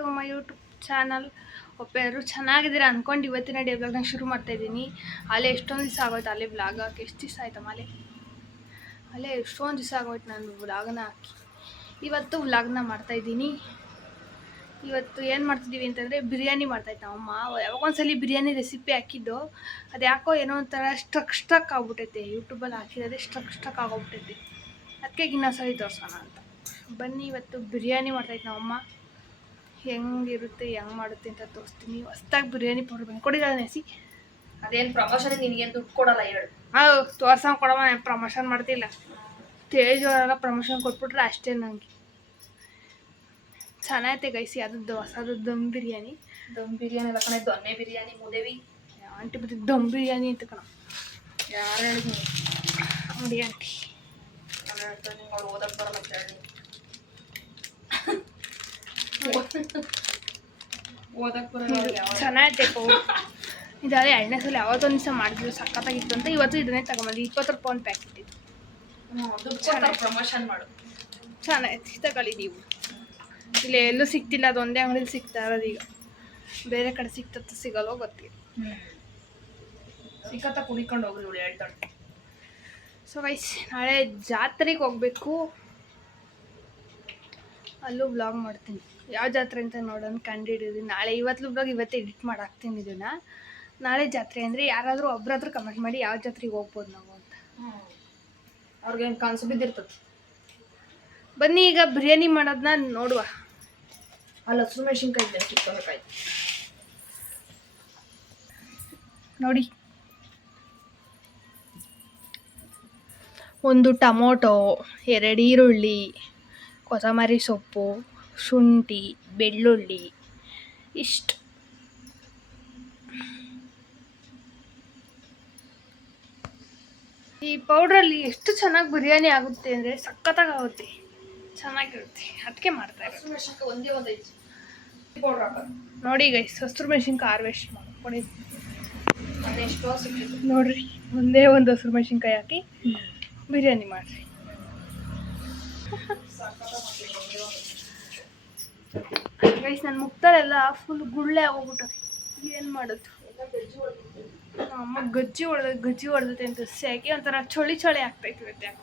To my YouTube channel. ಒಬ್ಬರು ಚೆನ್ನಾಗಿದ್ದೀರಾ ಅಂದ್ಕೊಂಡು ಇವತ್ತಿನ ಡೇ ಬ್ಲಾಗ್ನ ಶುರು ಮಾಡ್ತಾಯಿದ್ದೀನಿ. ಅಲ್ಲೇ ಎಷ್ಟೊಂದು ದಿವಸ ಆಗೋಯ್ತು ಅಲ್ಲೇ ಬ್ಲಾಗ್ ಹಾಕಿ. ಎಷ್ಟು ದಿವಸ ಆಯ್ತಮ್ಮ ಅಲ್ಲೇ ಎಷ್ಟೊಂದು ದಿವಸ ಆಗೋಯ್ತು ನಾನು ವ್ಲಾಗ್ನ ಹಾಕಿ. ಇವತ್ತು ವ್ಲಾಗ್ನ ಮಾಡ್ತಾಯಿದ್ದೀನಿ. ಇವತ್ತು ಏನು ಮಾಡ್ತಿದ್ದೀವಿ ಅಂತಂದರೆ ಬಿರಿಯಾನಿ ಮಾಡ್ತಾಯಿತ್ತು ನಮ್ಮಮ್ಮ. ಯಾವಾಗೊಂದ್ಸಲಿ ಬಿರಿಯಾನಿ ರೆಸಿಪಿ ಹಾಕಿದ್ದು ಅದು ಯಾಕೋ ಏನೋ ಒಂಥರ ಸ್ಟ್ರಕ್ ಆಗ್ಬಿಟ್ಟೈತೆ. ಯೂಟ್ಯೂಬಲ್ಲಿ ಹಾಕಿರೋದೇ ಸ್ಟ್ರಕ್ ಆಗೋಗ್ಬಿಟ್ಟೈತೆ. ಅದಕ್ಕೆ ಇನ್ನೊಂದ್ಸಲಿ ತೋರಿಸೋಣ ಅಂತ ಬನ್ನಿ. ಇವತ್ತು ಬಿರಿಯಾನಿ ಮಾಡ್ತಾಯಿತ್ತು ನಮ್ಮಮ್ಮ. ಹೆಂಗಿರುತ್ತೆ ಹೆಂಗೆ ಮಾಡುತ್ತೆ ಅಂತ ತೋರಿಸ್ತೀನಿ. ಹೊಸ್ದಾಗಿ ಬಿರಿಯಾನಿ ಪೌಡರ್ ಬಂದು ಕೊಡಿಲ್ಲ ನೆಸಿ. ಅದೇನು ಪ್ರಮೋಷನ್ ನಿನಗೇನು ದುಡ್ಡು ಕೊಡಲ್ಲ ಹೇಳು. ತೋರ್ಸಂಗೆ ಕೊಡಮ್ಮ, ಪ್ರಮೋಷನ್ ಮಾಡ್ತಿಲ್ಲ. ತೇಜ್ ಅವರೆಲ್ಲ ಪ್ರಮೋಷನ್ ಕೊಟ್ಬಿಟ್ರೆ ಅಷ್ಟೇ. ನನಗೆ ಚೆನ್ನಾಗೈತೆ ಗೈಸಿ. ಅದು ಹೊಸದು ದಮ್ ಬಿರಿಯಾನಿ ಎಲ್ಲ ಕಣೆ. ದೊನ್ನೆ ಬಿರಿಯಾನಿ ಮುದೇವಿ ಆಂಟಿ ಬರೀ ದಮ್ ಬಿರಿಯಾನಿ ಅಂತ ಕಣ. ಯಾರು ಹೇಳಿದ್ನಿ ನೋಡಿ ಆಂಟಿ. ನಾನು ಹೇಳ್ತಾ ನಿಂಗೆ ಓದಕ್ಕೆ ಬರಲ್ಲ ಅಂತ ಹೇಳಿ. ಓದಕ್ಕೆ ಬರಲ್ಲ. ಚೆನ್ನಾಗೈತೆ ಪೌಡರ್. ಇದಾದ್ರೆ 2ನೇ ಸಲ ಯಾವತ್ತೊಂದು ದಿವಸ ಮಾಡಿದ್ರು ಸಖತ್ತಾಗಿತ್ತು ಅಂತ ಇವತ್ತು ಇದನ್ನೇ ತಗೊಂಬಂದು 20 ರೂಪಾಯಿ ಒಂದು ಪ್ಯಾಕೆಟ್ ಇದು. ಪ್ರಮೋಷನ್ ಮಾಡು. ಚೆನ್ನಾಗೈತಿ, ತಗೊಳ್ಳಿ ನೀವು. ಇಲ್ಲಿ ಎಲ್ಲೂ ಸಿಗ್ತಿಲ್ಲ, ಅದೊಂದೇ ಅಂಗಡಿಲಿ ಸಿಗ್ತಾ ಇರೋದು. ಈಗ ಬೇರೆ ಕಡೆ ಸಿಗ್ತತ್ತ ಸಿಗಲ್ಲೋ ಗೊತ್ತಿಲ್ಲ. ಸಿಕ್ಕತ್ತ ಕುಡಿಕೊಂಡು ಹೋಗ್ರಿ ಇವಳು ಹೇಳ್ತಾಳೆ. ಸೊ ಗೈಸ್, ನಾಳೆ ಜಾತ್ರೆಗೆ ಹೋಗ್ಬೇಕು. ಅಲ್ಲೂ ಬ್ಲಾಗ್ ಮಾಡ್ತೀನಿ. ಯಾವ ಜಾತ್ರೆ ಅಂತ ನೋಡೋಣ ಕಂಡುಹಿಡಿದೀನಿ. ನಾಳೆ ಇವತ್ತು ಬ್ಲಾಗ್ ಇವತ್ತೇ ಎಡಿಟ್ ಮಾಡಿ ಹಾಕ್ತೀನಿ ಇದನ್ನು. ನಾಳೆ ಜಾತ್ರೆ ಅಂದರೆ ಯಾರಾದರೂ ಒಬ್ಬರಾದ್ರೂ ಕಮೆಂಟ್ ಮಾಡಿ ಯಾವ ಜಾತ್ರೆಗೆ ಹೋಗ್ಬೋದು ನಾವು ಅಂತ. ಅವ್ರಿಗೇನು ಕನಸು ಬಿದ್ದಿರ್ತದೆ. ಬನ್ನಿ ಈಗ ಬಿರಿಯಾನಿ ಮಾಡೋದನ್ನ ನೋಡುವ. ಅಲ್ಲಿ ಹಸಿರು ಮೆಣಸಿನ್ಕಾಯಿ ಜಾಸ್ತಿ ಇಟ್ಕೋಬೇಕಾಯ್ತು ನೋಡಿ. ಒಂದು ಟೊಮೊಟೊ, 2 ಈರುಳ್ಳಿ, ಕೊತ್ತಂಬರಿ ಸೊಪ್ಪು, ಶುಂಠಿ, ಬೆಳ್ಳುಳ್ಳಿ ಇಷ್ಟು. ಈ ಪೌಡ್ರಲ್ಲಿ ಎಷ್ಟು ಚೆನ್ನಾಗಿ ಬಿರಿಯಾನಿ ಆಗುತ್ತೆ ಅಂದರೆ ಸಖತ್ತಾಗಿ ಆಗುತ್ತೆ, ಚೆನ್ನಾಗಿರುತ್ತೆ. ಅದಕ್ಕೆ ಮಾಡ್ತಾರೆ. ಒಂದೇ ಒಂದು ಪೌಡ್ರ್ ಹಾಕೋದು ನೋಡಿ ಗೈಸ್. ಹಸಿರು ಮೆಣಸಿನ್ಕಾಯಿ ಹಾರ್ವೆಸ್ಟ್ ಮಾಡ್ಕೊಂಡು ಅದೆಷ್ಟೋ ಸಿಕ್ಕಿತ್ತು ನೋಡ್ರಿ. ಒಂದೇ ಒಂದು ಹಸಿರು ಮೆಣಸಿನ್ಕಾಯಿ ಹಾಕಿ ಬಿರಿಯಾನಿ ಮಾಡಿರಿ. ಗೈಸ್, ನನ್ನ ಮುಕ್ತಲೆಲ್ಲ ಫುಲ್ ಗುಳ್ಳೆ ಆಗೋಗ್ಬಿಟ್ಟದೆ. ಏನು ಮಾಡೋದು? ಅಮ್ಮ ಗಜ್ಜಿ ಹೊಡೆದೈತೆ ಅಂತ ಯಾಕೆ ಒಂಥರ ಚಳಿ ಆಗ್ತೈತೆ ಇವತ್ತು. ಯಾಕೆ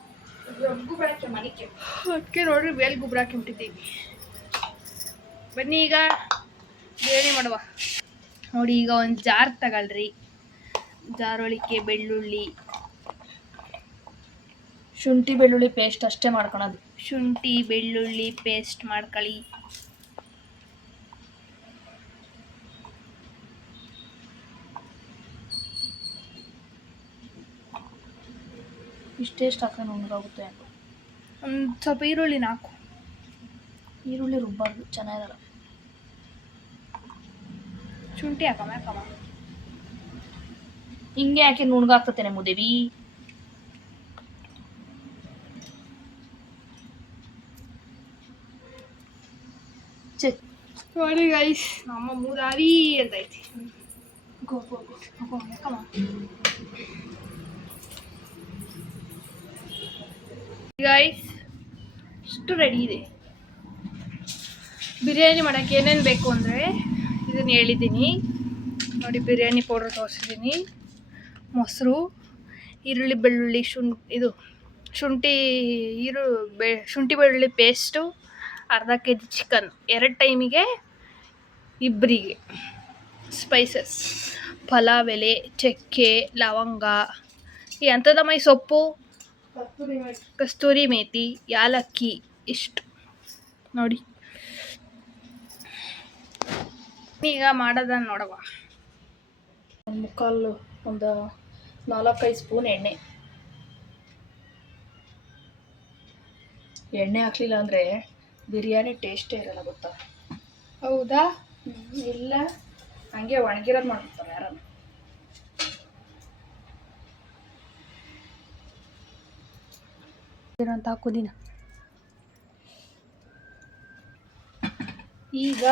ಅದಕ್ಕೆ ನೋಡ್ರಿ ಬೇಲ್ ಗೊಬ್ಬರ ಹಾಕಿಬಿಟ್ಟಿದ್ದೀವಿ. ಬನ್ನಿ ಈಗ ಬಿರಿಯಾನಿ ಮಾಡುವ. ನೋಡಿ, ಈಗ ಒಂದು ಜಾರ್ ತಗೊಳ್ರಿ. ಜಾರ್ ಒಳಕ್ಕೆ ಬೆಳ್ಳುಳ್ಳಿ, ಶುಂಠಿ ಬೆಳ್ಳುಳ್ಳಿ ಪೇಸ್ಟ್ ಅಷ್ಟೇ ಮಾಡ್ಕೊಳೋದು. ಶುಂಠಿ ಬೆಳ್ಳುಳ್ಳಿ ಪೇಸ್ಟ್ ಮಾಡ್ಕೊಳ್ಳಿ. ಇಷ್ಟೇಷ್ಟು ಹಾಕಿ ನುಣ್ಣಗಾಗುತ್ತೆ. ಒಂದು ಸ್ವಲ್ಪ ಈರುಳ್ಳಿನ ಹಾಕು. ಈರುಳ್ಳಿ ರುಬ್ಬಾರ್ದು, ಚೆನ್ನಾಗಿರಲ್ಲ. ಶುಂಠಿ ಹಾಕಮ್ಮ. ಹಿಂಗೆ ಹಾಕಿ ನುಣ್ಣಗಾಗ್ತತೇನೆ ಮುದೇವಿ. ನೋಡಿ ಗೈಸ್, ನಮ್ಮ ಮೂದಾರಿ ಅಂತ ಐತಿ. ಗೈಸ್, ಇಷ್ಟು ರೆಡಿ ಇದೆ. ಬಿರಿಯಾನಿ ಮಾಡೋಕ್ಕೆ ಏನೇನು ಬೇಕು ಅಂದರೆ ಇದನ್ನು ಹೇಳಿದ್ದೀನಿ ನೋಡಿ. ಬಿರಿಯಾನಿ ಪೌಡ್ರ್ ತೋರಿಸಿದ್ದೀನಿ, ಮೊಸರು, ಈರುಳ್ಳಿ ಬೆಳ್ಳುಳ್ಳಿ, ಶುಂಠಿ ಬೆಳ್ಳುಳ್ಳಿ ಪೇಸ್ಟು, ಅರ್ಧ kg ಚಿಕನ್, 2 ಟೈಮಿಗೆ ಇಬ್ಬರಿಗೆ. ಸ್ಪೈಸಸ್, ಪಲಾವ್ ಎಲೆ, ಚಕ್ಕೆ, ಲವಂಗ, ಈ ಅಂಥದಮ್ಮ ಈ ಸೊಪ್ಪು, ಕಸ್ತೂರಿ ಮೇಥಿ, ಯಾಲಕ್ಕಿ ಇಷ್ಟು ನೋಡಿ. ಈಗ ಮಾಡೋದನ್ನು ನೋಡುವ. ಒಂದು 4-5 ಸ್ಪೂನ್ ಎಣ್ಣೆ ಹಾಕ್ಲಿಲ್ಲ ಅಂದರೆ ಬಿರಿಯಾನಿ ಟೇಸ್ಟೇ ಇರಲ್ಲ, ಗೊತ್ತಾ? ಹೌದಾ? ಇಲ್ಲ, ಹಂಗೆ ಒಣಗಿರೋದು ಮಾಡ್ಬಿಡ್ತಾರೆ ಯಾರನ್ನು. ಅಂತ ಹಾಕೋದಿನ. ಈಗ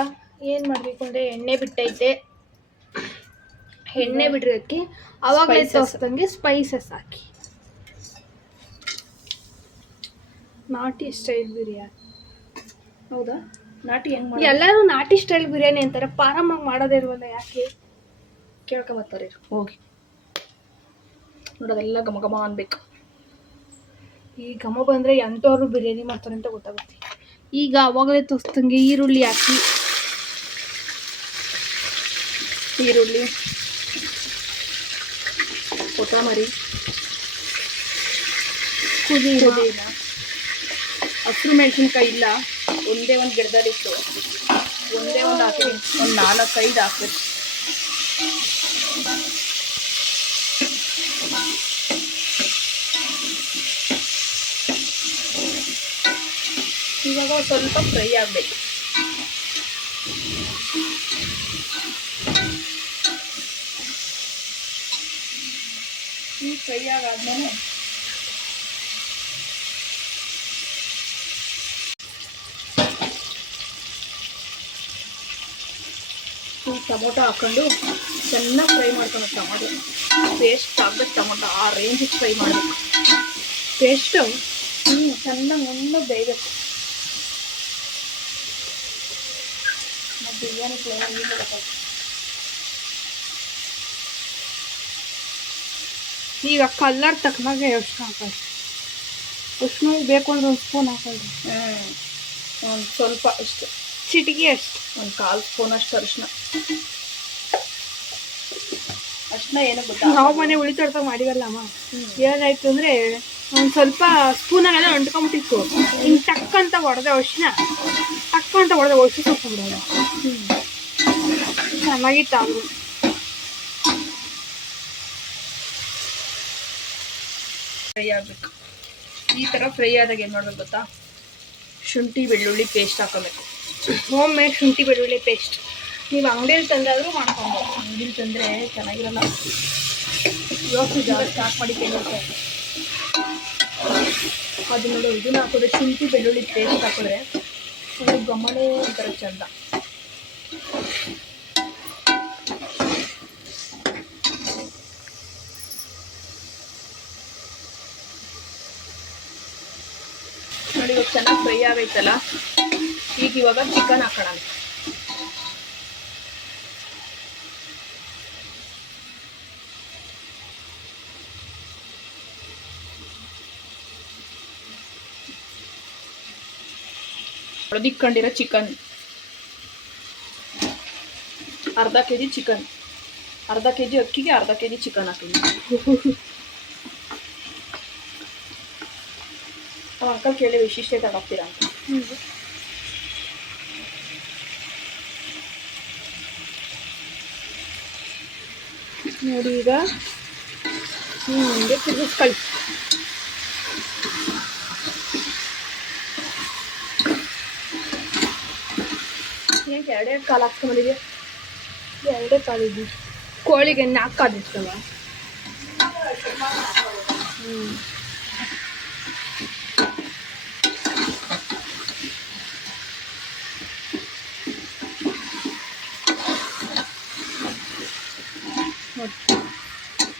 ಏನು ಮಾಡಬೇಕು ಅಂದರೆ ಎಣ್ಣೆ ಬಿಟ್ಟೈತೆ. ಎಣ್ಣೆ ಬಿಟ್ಟಿರೋದಕ್ಕೆ ಆವಾಗಲೇ ತೋರಿಸ್ದಂಗೆ ಸ್ಪೈಸಸ್ ಹಾಕಿ. ನಾಟಿ ಸ್ಟೈಲ್ ಬಿರಿಯಾನಿ. ಹೌದಾ? ನಾಟಿ ಹೆಂಗ್ ಮಾಡಿ ಎಲ್ಲರೂ ನಾಟಿ ಸ್ಟೈಲ್ ಬಿರಿಯಾನಿ ಅಂತಾರೆ, ಪಾರಮ್ಮಾಗಿ ಮಾಡೋದೇ ಇಲ್ವಲ್ಲ, ಯಾಕೆ? ಕೇಳ್ಕೊಂಬತ್ತಾರೆ ಹೋಗಿ. ನೋಡೋದೆಲ್ಲ ಘಮ ಘಮ ಅನ್ಬೇಕು. ಈ ಘಮ ಬಂದರೆ ಎಂಥವ್ರು ಬಿರಿಯಾನಿ ಮಾಡ್ತಾರೆ ಅಂತ ಗೊತ್ತಾಗುತ್ತೆ. ಈಗ ಅವಾಗಲೇ ತೋರಿಸ್ತಂಗೆ ಈರುಳ್ಳಿ ಹಾಕಿ, ಈರುಳ್ಳಿ, ಕೊತ್ತಂಬರಿ, ಪುದೀನ, ಹಸಿರು ಮೆಣಸಿನ್ಕಾಯಿ ಇಲ್ಲ, ಒಂದೇ ಒಂದು ಗಿಡದಲ್ಲಿತ್ತು, ಒಂದೇ ಒಂದು ಹಾಕಿದ್ದೀನಿ, ಒಂದು 4-5 ಹಾಕ್ಬೇಕು. ಇವಾಗ ಸ್ವಲ್ಪ ಫ್ರೈ ಆಗಬೇಕು. ಫ್ರೈ ಆಗಾದ್ಮೇಲೆ ಟೊಮೊಟೊ ಹಾಕೊಂಡು ಚೆನ್ನಾಗಿ ಫ್ರೈ ಮಾಡ್ಕೊಂಡು, ಟೊಮೊಟೊ ಪೇಸ್ಟ್ ಹಾಕ್ಬೇಕು, ಟೊಮೊಟೊ ಆ ರೇಂಜಿಗೆ ಫ್ರೈ ಮಾಡಬೇಕು. ಪೇಸ್ಟು ಚೆನ್ನಾಗಿ ನುಣ್ಣಗೆ ಬೇಯಬೇಕು. ಬಿರಿಯಾನಿ ಫ್ಲೇವರ್ ಈಗ ಗೊತ್ತಾಯ್ತು. ಈಗ ಕಲ್ಲರ್ ತಕ್ಕನಾಗೆ ಎಷ್ಟು ಹಾಕೊಳ್ಳಿ, ಅಷ್ಟು ಬೇಕು ಅಂದ್ರೆ ಒಂದು ಸ್ಪೂನ್ ಹಾಕೊಳ್ಳಿ. ಒಂದು ಸ್ವಲ್ಪ ಇಷ್ಟು ಚಿಟಿಕೆ ಅಷ್ಟು, ಒಂದು 1/4 ಸ್ಪೂನ್ ಅಷ್ಟು ಅರಿಶಿನ. ಅರಿಶಿನ ಏನು ಗೊತ್ತಾ, ನಾವು ಮನೆ ಉಳಿತಾಡ್ತಾ ಮಾಡಿವಲ್ಲಮ್ಮ, ಏನಾಯ್ತು ಅಂದರೆ ಒಂದು ಸ್ವಲ್ಪ ಸ್ಪೂನಾಗೆಲ್ಲ ಅಂಟ್ಕೊಂಬಿಟ್ಟಿತ್ತು. ಹಿಂಗೆ ಟಕ್ ಅಂತ ಹೊಡೆದೆ ಅರಿಶಿನ, ಟಕ್ ಅಂತ ಹೊಡೆದೆ ಒಸಿ ಸ್ವಲ್ಪ ಬಿಡೋದು. ಚೆನ್ನಾಗಿತ್ತು ಆದರೂ. ಫ್ರೈ ಆಗಬೇಕು. ಈ ಥರ ಫ್ರೈ ಆದಾಗ ಏನು ಮಾಡ್ಬೇಕು ಗೊತ್ತಾ, ಶುಂಠಿ ಬೆಳ್ಳುಳ್ಳಿ ಪೇಸ್ಟ್ ಹಾಕೋಬೇಕು. ಹೋಮ್ ಮೇಡ್ ಶುಂಠಿ ಬೆಳ್ಳುಳ್ಳಿ ಪೇಸ್ಟ್ ನೀವು ಅಂಗಡಿಯಲ್ಲಿ ತಂದಾದರೂ ಮಾಡ್ಕೊಬೋದು. ಅಂಗಡಿಲಿ ತಂದರೆ ಚೆನ್ನಾಗಿರಲ್ಲ. ಇವಾಗ ಸ್ಟಾರ್ಟ್ ಮಾಡಿ ಕೇಳಿರ್ತಾರೆ. ಅದು ನೋಡಿ, ಇದನ್ನ ಹಾಕಿದ್ರೆ ಶುಂಠಿ ಬೆಳ್ಳುಳ್ಳಿ ಪೇಸ್ಟ್ ಹಾಕಿದ್ರೆ ಅದು ಗಮನೇ ಒಂಥರ ಚಂದ. ನೋಡಿ ಇವಾಗ ಚೆನ್ನಾಗಿ ಫ್ರೈ ಆಗೈತಲ್ಲ, ಇವಾಗ ಚಿಕನ್ ಹಾಕೋಣ. ಹೊಡೆದಿಕ್ಕೊಂಡಿರೋ ಚಿಕನ್, ಅರ್ಧ kg ಚಿಕನ್, ಅರ್ಧ kg ಅಕ್ಕಿಗೆ ಅರ್ಧ kg ಚಿಕನ್ ಹಾಕಿದ್ದೀನಿ. ಅಂಕಲ್ ಕೇಳಿ ವಿಶಿಷ್ಟತೆ ತಗೋತೀರಾ ಅಂತ. ನೋಡಿ ಈಗ ಹಿಂಗೆ ತಿರ್ಗಿಸ್ಕೊಳ್ಳಿ. ಏನಕ್ಕೆ 2 ಕಾಲು ಹಾಕ್ಸ್ಕೊಂಬಂದಿದೆ? 2 ಕಾಲಿದ್ದು ಕೋಳಿಗೆ 4 ಕಾಲಿರ್ತವ.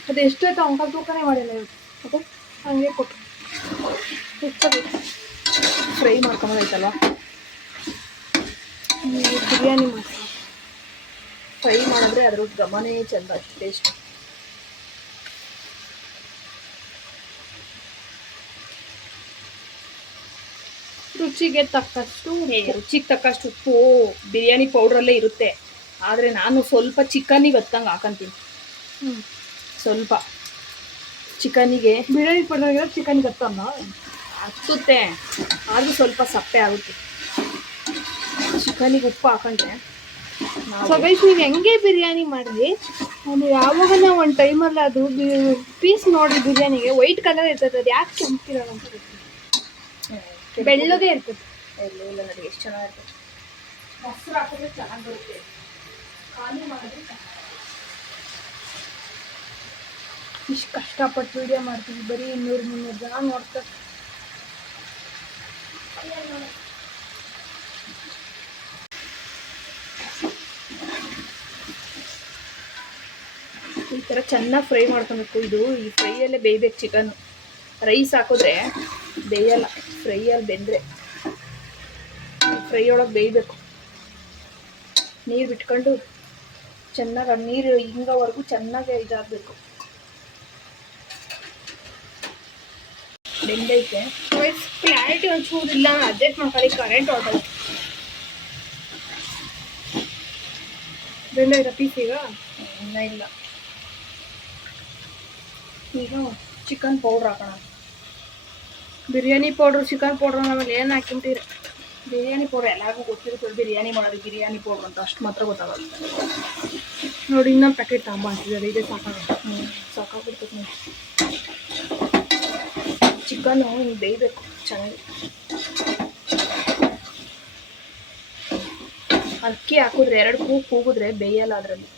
ಅದು ಎಷ್ಟಾಯ್ತು ಅಂಕಲ್ ತೂಕನೇ ಮಾಡಿಲ್ಲ ಇವತ್ತು. ಅದು ಹಂಗೆ ಕೊಟ್ಟು ಫ್ರೈ ಮಾಡ್ಕೊಂಬಂದೈತಲ್ವ, ಬಿರಿಯಾನಿ ಮಸಾಲ ಫ್ರೈ ಮಾಡಿದ್ರೆ ಅದ್ರ ಗಮನೇ ಚಂದ, ಟೇಸ್ಟ್. ರುಚಿಗೆ ತಕ್ಕಷ್ಟು ರುಚಿಗೆ ತಕ್ಕಷ್ಟು ಉಪ್ಪು ಬಿರಿಯಾನಿ ಪೌಡ್ರಲ್ಲೇ ಇರುತ್ತೆ. ಆದರೆ ನಾನು ಸ್ವಲ್ಪ ಚಿಕನ್ನಿಗೆ ಹತ್ತಂಗೆ ಹಾಕಂತೀನಿ. ಸ್ವಲ್ಪ ಚಿಕನ್ನಿಗೆ ಬಿರಿಯಾನಿ ಪೌಡರ್ ಚಿಕನ್ಗೆ ಹತ್ತಲ್ಲ ಹತ್ತುತ್ತೆ, ಆದರೂ ಸ್ವಲ್ಪ ಸಪ್ಪೆ ಆಗುತ್ತೆ. ಚಿಕನ್ನಿಗೆ ಉಪ್ಪು ಹಾಕೊಂಡ್ರೆ ಸೊ ಗೈಸ್, ನೀವು ಹೆಂಗೆ ಬಿರಿಯಾನಿ ಮಾಡಿರಿ, ಅದು ಯಾವಾಗ ನಾವು ಒಂದು ಟೈಮಲ್ಲಿ ಅದು ಪೀಸ್ ನೋಡಿ ಬಿರಿಯಾನಿಗೆ ವೈಟ್ ಕಲರ್ ಇರ್ತದೆ, ಅದು ಯಾಕೆ ಕೆಂಪಿರೋಲ್ಲ ಅಂತ ಗೊತ್ತಿಲ್ಲ, ಬೆಳ್ಳಗೆ ಇರ್ತದೆ. ಇಲ್ಲ ನೋಡಿ ಎಷ್ಟು ಚೆನ್ನಾಗಿರ್ತದೆ. ಮೊಸರು ಹಾಕಿದ್ರೆ ಚೆನ್ನಾಗಿ ಬರುತ್ತೆ, ಖಾಲಿ ಮಾಡಿದ್ರೆ ಇಷ್ಟು ಕಷ್ಟಪಟ್ಟು ವಿಡಿಯೋ ಮಾಡ್ತೀವಿ, ಬರೀ 200-300 ಜನ ನೋಡ್ತಾರೆ. ಈ ಥರ ಚೆನ್ನಾಗಿ ಫ್ರೈ ಮಾಡ್ಕೊಬೇಕು. ಇದು ಈ ಫ್ರೈಯಲ್ಲೇ ಬೇಯಬೇಕು ಚಿಕನ್. ರೈಸ್ ಹಾಕಿದ್ರೆ ಬೇಯಲ್ಲ, ಫ್ರೈಯಲ್ಲಿ ಬೆಂದರೆ. ಫ್ರೈ ಫ್ರೈ ಒಳಗೆ ಬೇಯಬೇಕು. ನೀರು ಬಿಟ್ಕೊಂಡು ಚೆನ್ನಾಗಿ ನೀರು ಹಿಂಗೋವರೆಗೂ ಚೆನ್ನಾಗಿ ಇದಾಗಬೇಕು. ಬೆಂದೈತೆ. ಕ್ಲಾರಿಟಿ ಒಂಚೂರು ಇಲ್ಲ, ಅಡ್ಜಸ್ಟ್ ಮಾಡ್ಕೊಳ್ಳಿ. ಕರೆಂಟ್ ಹೊರಟೋದು. ಬೆಂದೈತ ಪೀಸ್ ಈಗ? ಇನ್ನೂ ಇಲ್ಲ. ಈಗ ಚಿಕನ್ ಪೌಡ್ರ್ ಹಾಕೋಣ. ಬಿರಿಯಾನಿ ಪೌಡ್ರು, ಚಿಕನ್ ಪೌಡ್ರು ಆಮೇಲೆ ಏನು ಹಾಕಿಬಿಟ್ಟಿರಿ. ಬಿರಿಯಾನಿ ಪೌಡ್ರ್ ಎಲ್ಲರಿಗೂ ಗೊತ್ತಿರುತ್ತೆ. ಬಿರಿಯಾನಿ ಮಾಡೋದು ಬಿರಿಯಾನಿ ಪೌಡ್ರ್ ಅಂತ ಅಷ್ಟು ಮಾತ್ರ ಗೊತ್ತಾಗಲ್ಲ ನೋಡಿ. ಇನ್ನೊಂದು ಪ್ಯಾಕೆಟ್ ತಗೊಂಬ ಅಂತಿದ್ದಾರೆ. ಇದೆ ಸಾಕಾಗ್ಬಿಡ್ತದೆ ನೋಡಿ. ಚಿಕನ್ನು ಹಿಂಗೆ ಬೇಯಬೇಕು ಚೆನ್ನಾಗಿ. ಅಕ್ಕಿ ಹಾಕಿದ್ರೆ 2 ಕೂಗಿದ್ರೆ ಬೇಯಲ್ಲ ಅದರಲ್ಲಿ.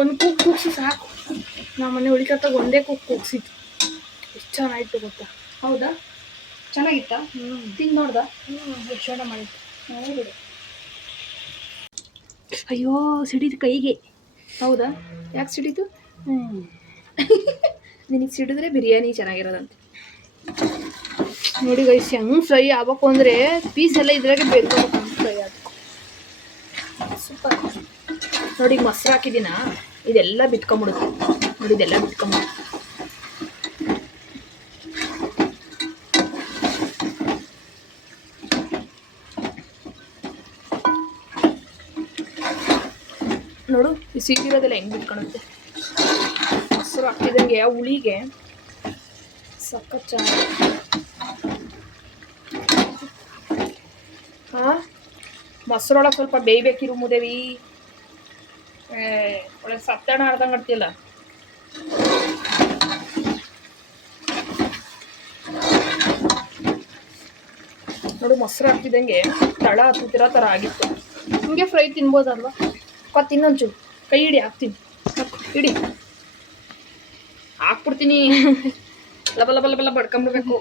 ಒಂದು ಕೂಗ್ಸಿ ಸಾಕು. ನಮ್ಮ ಮನೆ ಉಳಿಕತ್ತಾಗ ಒಂದೇ ಕೂಗ್ಸಿತ್ತು. ಎಷ್ಟು ಚೆನ್ನಾಗಿತ್ತು ಗೊತ್ತಾ? ಹೌದಾ? ಚೆನ್ನಾಗಿತ್ತಾ? ತಿಂದು ನೋಡ್ದ? ಎಷ್ಟು ಮಾಡಿತ್ತು. ನೋಡಿಬಿಡು. ಅಯ್ಯೋ ಸಿಡಿದು ಕೈಗೆ. ಹೌದಾ? ಯಾಕೆ ಸಿಡಿತು? ನಿನಗೆ ಸಿಡಿದ್ರೆ ಬಿರಿಯಾನಿ ಚೆನ್ನಾಗಿರೋದಂತೆ. ನೋಡಿ ಗೈಸ್, ಹೆಂಗೆ ಫ್ರೈ ಆಗ್ಬೇಕು ಅಂದರೆ ಪೀಸ್ ಎಲ್ಲ ಇದ್ರಾಗೆ ಬೇರ್ಬೇಕು. ಫ್ರೈ ಆಗಬೇಕು. ಸೂಪರ್. ನೋಡಿ ಮೊಸರು ಹಾಕಿದ್ದೀನ, ಇದೆಲ್ಲ ಬಿಟ್ಕೊಂಬಿಡುತ್ತೆ. ನೋಡಿ ಇದೆಲ್ಲ ಬಿಟ್ಕೊಂಬಿಡುತ್ತೆ. ನೋಡು ಈ ಸಿಗಿರೋದೆಲ್ಲ ಹೆಂಗೆ ಬಿಟ್ಕೊಳುತ್ತೆ. ಮೊಸರು ಹಾಕಿದಂಗೆ ಆ ಹುಳಿಗೆ ಸಖತ್ ಚೆನ್ನಾಗಿ. ಹಾಂ, ಮೊಸರೊಳಗೆ ಸ್ವಲ್ಪ ಬೇಯ್ಬೇಕಿರು ಮುದೇವಿ. ಒಳ್ಳೆ ಸತ್ತಣ ಅರ್ಧಂಗೆ ಆಡ್ತಿಲ್ಲ. ನೋಡು ಮೊಸರು ಹಾಕಿದಂಗೆ ತಳ ಹತ್ತಿರೋ ಥರ ಆಗಿತ್ತು. ಹಿಂಗೆ ಫ್ರೈ ತಿನ್ಬೋದಲ್ವಾ? ಇನ್ನೊಂಚೂರು ಕೈ ಹಿಡಿ, ಹಾಕ್ತೀನಿ. ಹಿಡಿ, ಹಾಕ್ಬಿಡ್ತೀನಿ. ಲಬ ಲಬ ಲಬ ಬಡ್ಕೊಂಬಿಡ್ಬೇಕು.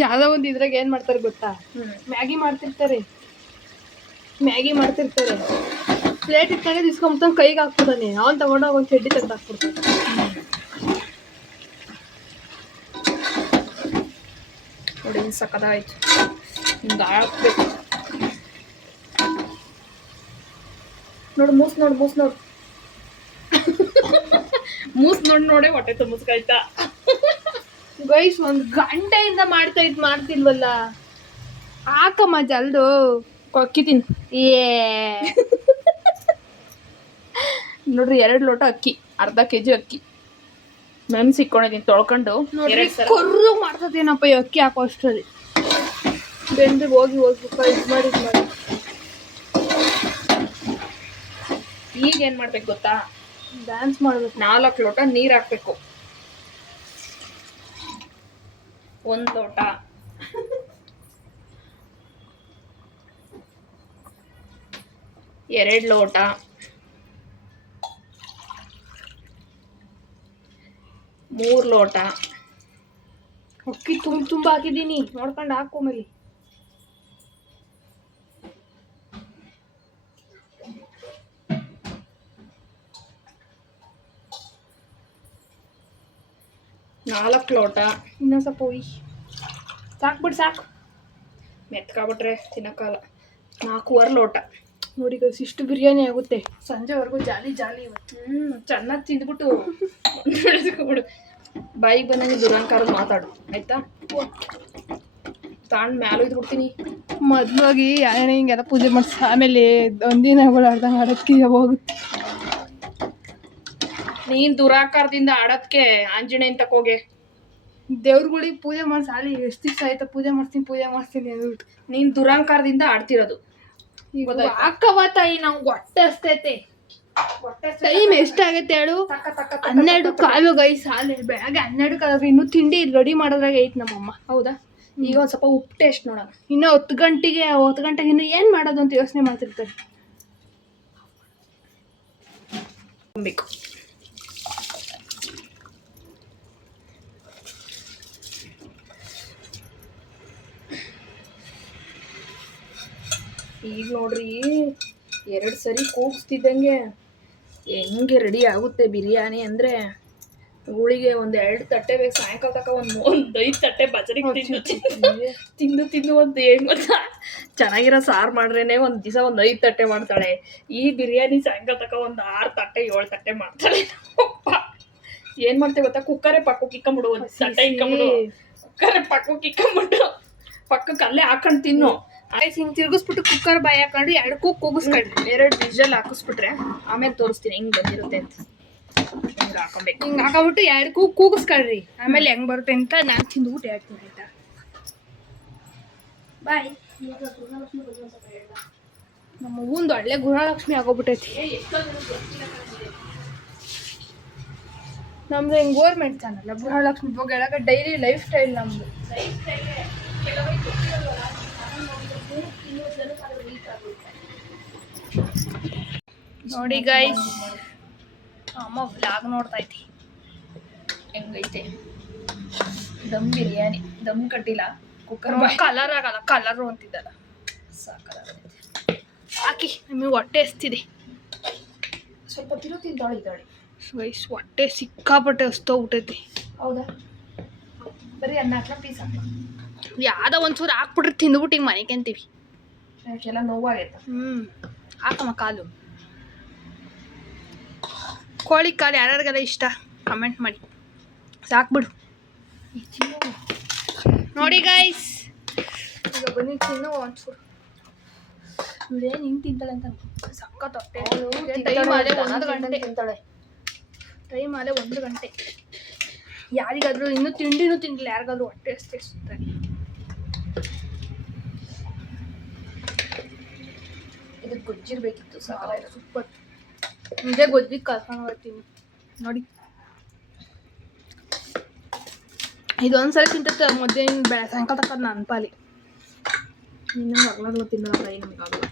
ಯಾವುದೋ ಒಂದು ಇದ್ರಾಗ ಏನು ಮಾಡ್ತಾರೆ ಗೊತ್ತಾ? ಮ್ಯಾಗಿ ಮಾಡ್ತಿರ್ತಾರೆ. ಪ್ಲೇಟ್ ಇಟ್ಕೊಂಡೆ ಇಸ್ಕೊಂಬಿಡ್ತಾನೆ, ಕೈಗೆ ಹಾಕ್ಬಿಡ್ತಾನೆ. ಅವ್ನು ತಗೊಂಡೋಗಿ ಒಂದು ಚಡ್ಡಿ ತೆಗೆದು ಹಾಕ್ಬಿಡ್ತಾನೆ. ನೋಡಿ ಹಿಂಗೆ ಸಕ್ಕದಾಯ್ತು. ಹಿಂಗೆ ಹಾಕ್ಬೇಕು. ನೋಡು ಮೂಸ್ ನೋಡು ನೋಡೆ ಹೊಟ್ಟೆ ತುಂಬಿಸ್ಕಾಯ್ತಾ. ಗೈಸ್, 1 ಗಂಟೆಯಿಂದ ಮಾಡ್ತಿಲ್ವಲ್ಲ. ಹಾಕಮ್ಮ ಜಲ್ದು. ಕೊಕ್ಕಿತೀನಿ. ನೋಡ್ರಿ 2 ಲೋಟ ಅಕ್ಕಿ, ಅರ್ಧ kg ಅಕ್ಕಿ ನೆನ್ಸಿಕ್ಕೊಂಡಿದ್ದೀನಿ ತೊಳ್ಕೊಂಡು. ಕೊರ್ರು ಮಾಡ್ತದೇನಪ್ಪ ಈ ಅಕ್ಕಿ ಹಾಕೋ ಅಷ್ಟರಲ್ಲಿ. ಬೆಂದು ಹೋಗಿ ಇದು ಮಾಡಿ. ಈಗ ಏನು ಮಾಡ್ಬೇಕು ಗೊತ್ತಾ? ಡ್ಯಾನ್ಸ್ ಮಾಡ್ಬೇಕು. 4 ಲೋಟ ನೀರು ಹಾಕ್ಬೇಕು. 1 ಲೋಟ, 2 ಲೋಟ, 3 ಲೋಟ ಅಕ್ಕಿ ತುಂಬ ಹಾಕಿದ್ದೀನಿ. ನೋಡ್ಕೊಂಡು ಹಾಕೋಮೇಲೆ. ನಾಲ್ಕು ಲೋಟ. ಇನ್ನೊಂದು ಸ್ವಲ್ಪ ಹುಯಿ. ಸಾಕು. ಮೆತ್ಕಾಬಿಟ್ರೆ ತಿನ್ನೋಕ್ಕಲ್ಲ. 4.25 ಲೋಟ. ನೋಡಿ ಗೈಸ್, ಇಷ್ಟು ಬಿರಿಯಾನಿ ಆಗುತ್ತೆ. ಸಂಜೆವರೆಗೂ ಜಾಲಿ ಇವತ್ತು. ಚೆನ್ನಾಗಿ ತಿಂದ್ಬಿಟ್ಟು ಬೆಳೆಸ್ಕೊಬಿಡು. ಬಾಯಿಗೆ ಬಂದಂಗೆ ದುರಂಕಾರ ಮಾತಾಡು ಆಯ್ತಾ? ತಾಂಡ್ ಮ್ಯಾಲ ಇದ್ಬಿಡ್ತೀನಿ. ಮೊದಲಾಗಿ ಯಾರೇ ಹಿಂಗೆಲ್ಲ ಪೂಜೆ ಮಾಡಿಸಿ ಆಮೇಲೆ ಒಂದಿನಗಳು ಅರ್ಧಂಗೆ ಆಡೋದಕ್ಕೆ ಹೋಗುತ್ತೆ. ನೀನು ದುರಾಕಾರದಿಂದ ಆಡೋದಕ್ಕೆ ಆಂಜನೇಯನ್ ತಕೋಗೆ. ದೇವ್ರುಗಳಿಗೆ ಪೂಜೆ ಮಾಡಿಸಿ ಅಲ್ಲಿ ಎಷ್ಟು ದಿವಸ ಆಯ್ತಾ ಪೂಜೆ ಮಾಡ್ತೀನಿ ಅಂದ್ಬಿಟ್ಟು. ನೀನು ದುರಾಂಕಾರದಿಂದ ಆಡ್ತಿರೋದು. ಈಗ ಹಾಕವ ತಾಯಿ, ನಾವು ಹೊಟ್ಟೆ ಹಸ್ತೈತೆ. ಟೈಮ್ ಎಷ್ಟಾಗೈತೆ ಹೇಳು? 12 ಗೈಸ್. ಬೆಳಗ್ಗೆ 12 ಇನ್ನೂ ತಿಂಡಿ ರೆಡಿ ಮಾಡೋದ್ರಾಗ ಐತೆ ನಮ್ಮಮ್ಮ. ಹೌದಾ? ಈಗ ಒಂದು ಸ್ವಲ್ಪ ಉಪ್ಪು ಟೇಸ್ಟ್ ನೋಡೋಣ. ಇನ್ನೂ 10 ಗಂಟೆಗೆ ಇನ್ನೂ ಏನು ಮಾಡೋದು ಅಂತ ಯೋಚನೆ ಮಾಡ್ತಿರ್ತಾರೆ. ಬೇಕು. ಈಗ ನೋಡ್ರಿ 2 ಸರಿ ಕೂಗಿಸ್ತಿದ್ದಂಗೆ ಹೆಂಗೆ ರೆಡಿ ಆಗುತ್ತೆ ಬಿರಿಯಾನಿ ಅಂದರೆ ಹುಳಿಗೆ ಒಂದು 2 ತಟ್ಟೆ ಬೇಕು. ಸಾಯಂಕಾಲ ತನಕ ಒಂದು 5 ತಟ್ಟೆ ಬಜರಿಗೆ ತಿಂದು ಒಂದು ಏನು ಗೊತ್ತಾ, ಚೆನ್ನಾಗಿರೋ ಸಾರು ಮಾಡ್ರೇನೆ ಒಂದು ದಿವಸ ಒಂದು 5 ತಟ್ಟೆ ಮಾಡ್ತಾಳೆ. ಈ ಬಿರಿಯಾನಿ ಸಾಯಂಕಾಲ ತನಕ ಒಂದು 6 ತಟ್ಟೆ 7 ತಟ್ಟೆ ಮಾಡ್ತಾಳೆ. ಏನು ಮಾಡ್ತೇವೆ ಗೊತ್ತಾ, ಕುಕ್ಕರೇ ಪಕ್ಕಕ್ಕೆ ಇಕ್ಕೊಂಬಿಡು, ಒಂದು ತಟ್ಟೆ ಇಕ್ಕೊಂಬಿಡು, ಕುಕ್ಕರೇ ಪಕ್ಕಕ್ಕೆ ಇಕ್ಕೊಂಬಿಟ್ಟು ಪಕ್ಕಕ್ಕೆ ಅಲ್ಲೇ ಹಾಕೊಂಡು ತಿನ್ನು. ಹಿಂಗೆ ತಿರ್ಗಿಸ್ಬಿಟ್ಟು ಕುಕ್ಕರ್ ಬಾಯಿ ಹಾಕೊಂಡು 2 ಕೂಗಿಸ್ಕೊಳ್ರಿ. 2 ವಿಷಲ್ ಹಾಕಿಸ್ಬಿಟ್ರೆ ಆಮೇಲೆ ತೋರಿಸ್ತೀನಿ ಹೆಂಗೆ ಬಂದಿರುತ್ತೆ ಅಂತ. ಹಿಂಗೆ ಹಾಕೊಬೇಕು. ಹಿಂಗೆ ಹಾಕೊಂಬಿಟ್ಟು 2 ಕೂಗಿಸ್ಕೊಳ್ರಿ, ಆಮೇಲೆ ಹೆಂಗೆ ಬರುತ್ತೆ ಅಂತ ನಾನು ತಿಂದ್ಬಿಟ್ಟು ಹೇಳ್ತೀನಿ ಆಯ್ತಾ. ಬಾಯ್. ನಮ್ಮ ಒಂದು ಒಳ್ಳೆ ಗೃಹಲಕ್ಷ್ಮಿ ಆಗೋಗ್ಬಿಟ್ಟೈತಿ. ನಮ್ದು ಹಿಂಗೆ ಗೋರ್ಮೆಂಟ್ ಚಾನಲ್ ಗೃಹಲಕ್ಷ್ಮಿ ಬಗ್ಗೆ ಹೇಳಕ್ಕೆ ಡೈಲಿ ಲೈಫ್ ಸ್ಟೈಲ್ ನಮ್ಮದು. ನೋಡಿ ಗೈಸ್, ಅಮ್ಮ ವ್ಲಾಗ್ ನೋಡ್ತಾ ಐತಿ. ಹೆಂಗೈತೆ ದಮ್ ಬಿರಿಯಾನಿ. ದಮ್ ಕಟ್ಟಿಲ್ಲ, ಕುಕ್ಕರ್ ಕಲರ್ ಆಗಲ್ಲ, ಕಲರು ಅಂತಿದ್ದಲ್ಲ. ಸಾಕಾಗೈತೆ. ಹಾಕಿ, ನಮಗೆ ಹೊಟ್ಟೆ ಎಸ್ತಿದೆ. ಸ್ವಲ್ಪ ತಿರು ತಿಂತಾಳೆ ಇದ್ದಾಳೆ. ಗೈಸ್ ಹೊಟ್ಟೆ ಸಿಕ್ಕಾಪಟ್ಟೆ ಹಸ್ತೋಗ್ಬಿಟ್ಟೈತಿ. ಹೌದಾ, ಬರೀ ಅನ್ನ ಹಾಕ್ಲ ಪೀಸ್ ಹಾಕ್ಲ, ಯಾವುದೋ ಒಂಚೂರು ಹಾಕ್ಬಿಟ್ರೆ ತಿಂದ್ಬಿಟ್ಟು ಹಿಂಗೆ ಮನೆಗೆ ಅಂತೀವಿ. ಯಾಕೆಲ್ಲ ನೋವಾಗೈತೆ. ಹಾಕಮ್ಮ ಕಾಲು. ಕೋಳಿ ಕಾಲು ಯಾರ್ಯಾರಿಗೆಲ್ಲ ಇಷ್ಟ ಕಮೆಂಟ್ ಮಾಡಿ. ಸಾಕ್ಬಿಡು. ನೋಡಿ ಗೈಸ್, ಈಗ ಬನ್ನಿ ತಿನ್ನು ಒಂಚೂರು. ಇವಳೇನು ಹಿಂಗೆ ತಿಂತಾಳೆ ಅಂತ ಸಖತ್ ಹೊಟ್ಟೆ. ಟೈಮ್ ಆಲೆ 1 ಗಂಟೆ ತಿಂತಾಳೆ. ಟೈಮ್ ಆಲೆ 1 ಗಂಟೆ. ಯಾರಿಗಾದ್ರೂ ಇನ್ನೂ ತಿಂಡಿನೂ ತಿಂದಿಲ್ಲ, ಯಾರಿಗಾದ್ರೂ ಹೊಟ್ಟೆ ಅಷ್ಟೇ ಸುತ್ತಾರೆ. ಇದು ಗೊಜ್ಜಿರ್ಬೇಕಿತ್ತು, ಸಾಕಾಯ್ತು. ಸೂಪರ್. ಇದೇ ಗೊಜ್ಜಿಗೆ ಕರ್ಕೊಂಡು ಬರ್ತೀನಿ ನೋಡಿ. ಇದೊಂದ್ಸಲ ತಿಂತೈತೆ, ಮಧ್ಯಾಹ್ನ ಬೆಳೆ ಸಾಯಂಕಾಲ ತಕ್ಕ ನನ್ನ ಪಾಲಿ. ಇನ್ನೂ ಮಗಳಾಗ್ಲೂ ತಿನ್ನೋಲ್ಲ ನಮಗಾಗಲ್ಲ.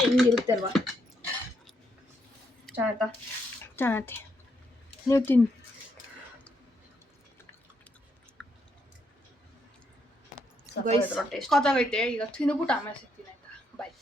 ಹೆಂಗಿರುತ್ತೆ ಅಲ್ವಾ. ಚೆನ್ನಾಯ್ತಾ? ಚೆನ್ನಾಗಿ ನೀವು ತಿನ್ನಿ. ಸಾಕಾಯ್ತು, ಟೇಸ್ಟ್. ಗೊತ್ತಾಗೈತೆ. ಈಗ ತಿಂದ್ಬಿಟ್ಟು ಆಮೇಲೆ ಸಿಗ್ತೀನಿ ಆಯ್ತಾ. ಬಾಯ್.